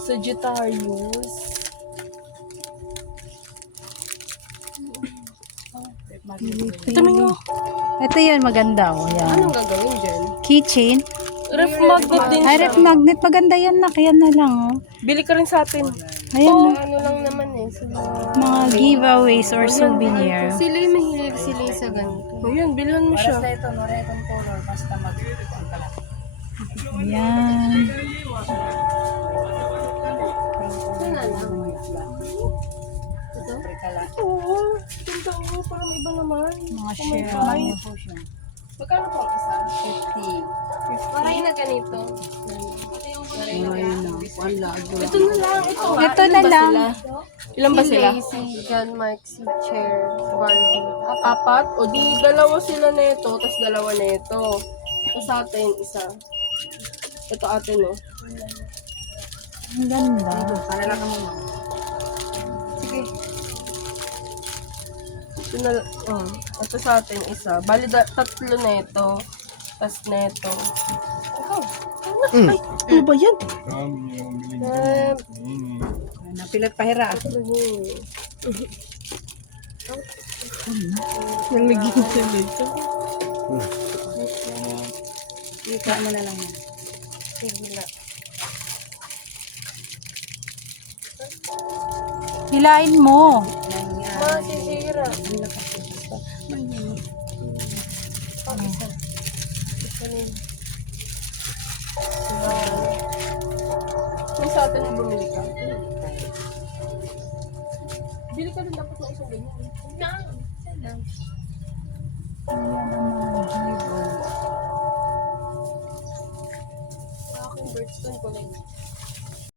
Sagittarius. Ito mo. Ito yun, maganda. Oh, yan. Anong gagawin dyan? Keychain. Ref magnet din Ay, siya. ref magnet. Maganda yan na. Kaya na lang, oh. Bili ka rin sa atin. Ayan, Oo, oh. ano lang naman eh. Mga giveaways or souvenir. Sila yung mahilig sila sa ganito. Ayan, bilhan mo siya. Ito, no, recon color, basta mag-ang kalat. Ayan. Oo, ganda mo. Parang iba naman. Mga Kumay. shell. Magkano po ang isa? 50. Parang na ganito. Ito na lang. Ito na lang. Ilan ba Si sila? Lacey, John Mike, si Chair, Barbie. Apat? O di dalawa sila nito, tapos dalawa nito. Tapos sa atin, isa. Ito atin, no? Ang ganda. Para lang kami mo. Sige. Ito na, ito sa atin, isa. Bali, tatlo nito. Tapos nito. Ikaw. Ay, ano ba yan? Napilat pahira. Yung naging sila ito. Ika mo na lang yan. Hilain mo. Masisira. Kung sa atin yung bumili ka. Bili ka rin dapat ng isang ganyan. Sa akin birds doon ko lang.